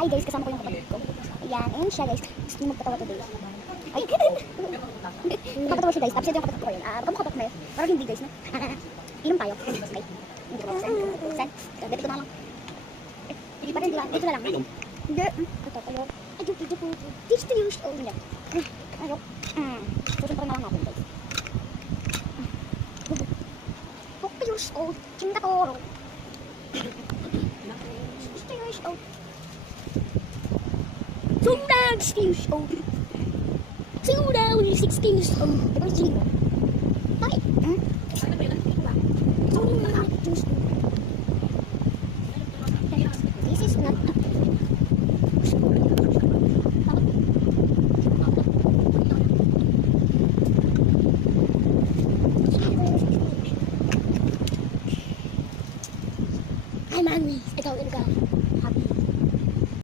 Hi guys, kasama ko yung kapatid ko. Ayan, and siya guys, gusto niya magpatawa today. Ay, magpatawa siya guys, tapos ito yung kapatid ko yun. Magpapakapat na yun. Pero hindi guys, no? Inom tayo. Okay, hindi ko mabuksan. Buksan. Dito na lang. Hindi pa rin, dito na lang. Hindi. Ito, tayo. Ay, dito po. Teach to use. Oh, hindi. Ayaw. Susunod na lang natin guys. 6 years old. Chingatoro. 6 years old. Sobrang 6 years old. Sobrang 6 years old. Diba si Lino? Bakit? Sobrang 6 years old. This is not